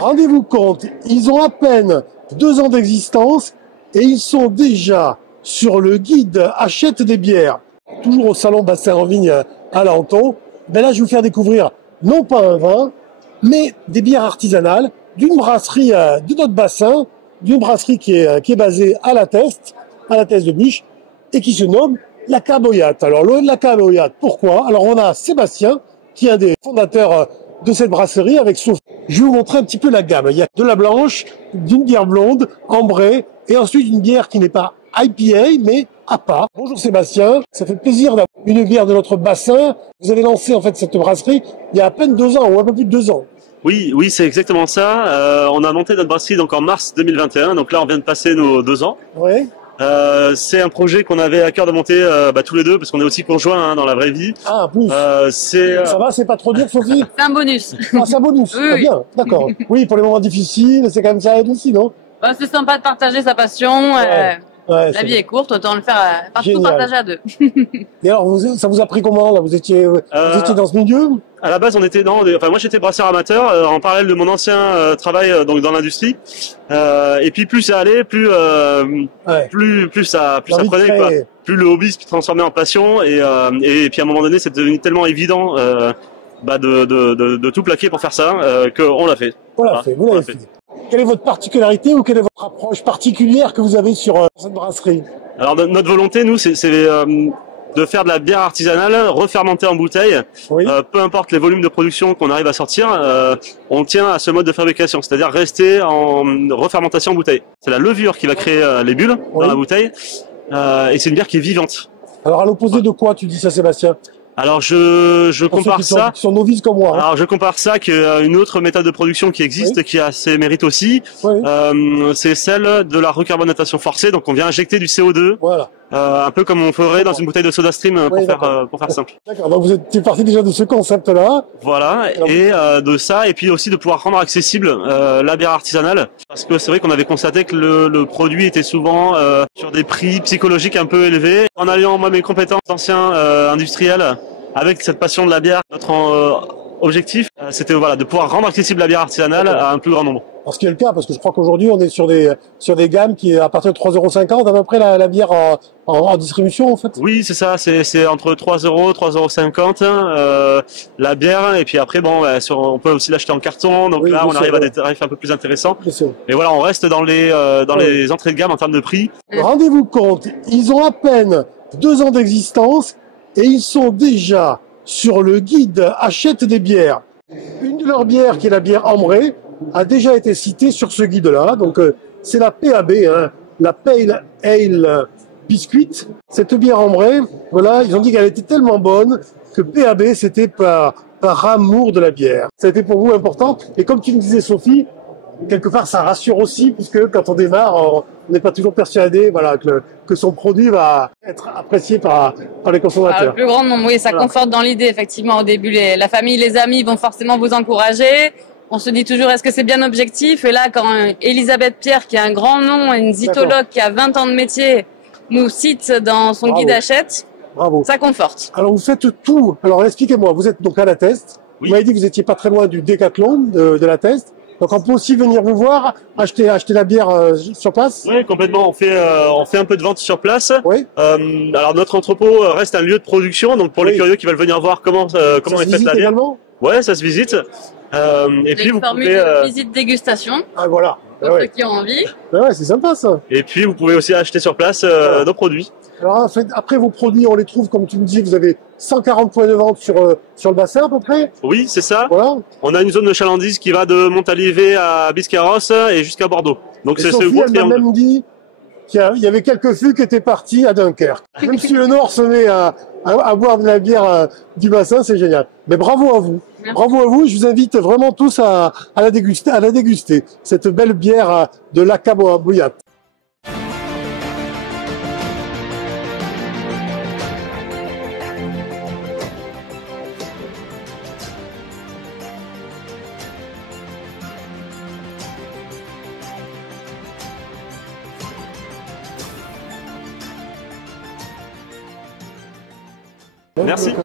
Rendez-vous compte, ils ont à peine 2 ans d'existence et ils sont déjà sur le guide Achète des bières. Toujours au salon Bassin en Vigne à Lanton. Ben là, je vais vous faire découvrir non pas un vin, mais des bières artisanales d'une brasserie de notre bassin, d'une brasserie qui est basée à la Teste de Buch, et qui se nomme la Caboyate. Alors, la Caboyate, pourquoi? Alors, on a Sébastien, qui est un des fondateurs de cette brasserie, avec Sophie. Je vais vous montrer un petit peu la gamme. Il y a de la blanche, d'une bière blonde, ambrée, et ensuite une bière qui n'est pas IPA, mais APA. Bonjour Sébastien, ça fait plaisir d'avoir une bière de notre bassin. Vous avez lancé en fait cette brasserie il y a à peine 2 ans, ou un peu plus de 2 ans. Oui, c'est exactement ça. On a monté notre brasserie donc en mars 2021, donc là on vient de passer nos 2 ans. Ouais. C'est un projet qu'on avait à cœur de monter tous les deux, parce qu'on est aussi conjoints dans la vraie vie. Ah, plus. Ça va, c'est pas trop dur, Sophie? C'est un bonus. Ah, c'est un bonus. Oui, Ah, oui. bien, d'accord. Oui, pour les moments difficiles, c'est quand même ça aide aussi, non? Bah, c'est sympa de partager sa passion. Ouais, La vie est courte, autant le faire partout Génial. partager à deux. Et alors, ça vous a pris comment, là? Vous étiez dans ce milieu? À la base, moi j'étais brasseur amateur en parallèle de mon ancien travail donc dans l'industrie. Et puis plus ça allait, plus ça prenait quoi. Plus le hobby se transformait en passion et puis à un moment donné, c'est devenu tellement évident de tout plaquer pour faire ça qu'on l'a fait. Vous l'avez fait. Quelle est votre particularité ou quelle est votre approche particulière que vous avez sur cette brasserie? Alors notre volonté, nous, c'est de faire de la bière artisanale refermentée en bouteille. Oui. Peu importe les volumes de production qu'on arrive à sortir, on tient à ce mode de fabrication, c'est-à-dire rester en refermentation en bouteille. C'est la levure qui va créer les bulles dans la bouteille, et c'est une bière qui est vivante. Alors à l'opposé de quoi tu dis ça, Sébastien? Alors je compare ça. Qui sont novices comme moi. Alors je compare ça qu'à une autre méthode de production qui existe, qui a ses mérites aussi. Oui. C'est celle de la recarbonatation forcée. Donc on vient injecter du CO2. Voilà. Un peu comme on ferait dans une bouteille de soda stream pour faire simple. D'accord. Donc vous êtes parti déjà de ce concept-là. Voilà. Et de ça, et puis aussi de pouvoir rendre accessible la bière artisanale, parce que c'est vrai qu'on avait constaté que le produit était souvent sur des prix psychologiques un peu élevés. En alliant moi mes compétences d'ancien industriel avec cette passion de la bière, notre objectif, c'était de pouvoir rendre accessible la bière artisanale à un plus grand nombre. Alors, ce qui est le cas, parce que je crois qu'aujourd'hui, on est sur des gammes qui, à partir de 3,50 € à peu près la bière en distribution, en fait. Oui, c'est ça, c'est entre 3 €, 3,50 € la bière, et puis après, on peut aussi l'acheter en carton, donc là, on arrive à des tarifs un peu plus intéressants. Et voilà, on reste dans les entrées de gamme en termes de prix. Rendez-vous compte, ils ont à peine 2 ans d'existence et ils sont déjà sur le guide Achète des bières. Une de leurs bières, qui est la bière ambrée, a déjà été citée sur ce guide-là. Donc, c'est la PAB, la Pale Ale Biscuit. Cette bière ambrée, voilà, ils ont dit qu'elle était tellement bonne que PAB, c'était par amour de la bière. Ça a été pour vous important. Et comme tu me disais, Sophie, quelque part, ça rassure aussi, puisque quand on démarre, on n'est pas toujours persuadé, que son produit va être apprécié par les consommateurs. Le plus grand nombre, oui, ça conforte dans l'idée, effectivement, au début, la famille, les amis vont forcément vous encourager. On se dit toujours, est-ce que c'est bien objectif? Et là, quand Elisabeth Pierre, qui a un grand nom, une zytologue qui a 20 ans de métier, nous cite dans son guide Hachette, ça conforte. Alors, vous faites tout. Alors, expliquez-moi, vous êtes donc à la Teste. Oui. Vous m'avez dit que vous étiez pas très loin du Décathlon de la Teste. Donc, on peut aussi venir vous voir, acheter la bière sur place? Oui, complètement. On fait un peu de vente sur place. Oui. Alors, notre entrepôt reste un lieu de production. Donc, pour les curieux qui veulent venir voir comment est faite la bière. Également? Ouais, ça se visite. Et puis, vous pouvez... visite dégustation. Ah, voilà. Pour ceux qui ont envie. Ouais, c'est sympa, ça. Et puis, vous pouvez aussi acheter sur place nos produits. Alors, en fait, après, vos produits, on les trouve, comme tu me dis, vous avez 140 points de vente sur le bassin, à peu près? Oui, c'est ça. Voilà. On a une zone de chalandise qui va de Montalivet à Biscarrosse et jusqu'à Bordeaux. Donc, c'est ce gros triangle. Elle m'a même dit qu'il y avait quelques fûts qui étaient partis à Dunkerque. Même si le Nord se met à boire de la bière du bassin, c'est génial. Mais bravo à vous. Merci. Bravo à vous. Je vous invite vraiment tous à la déguster. Cette belle bière de la Caboyate. Merci.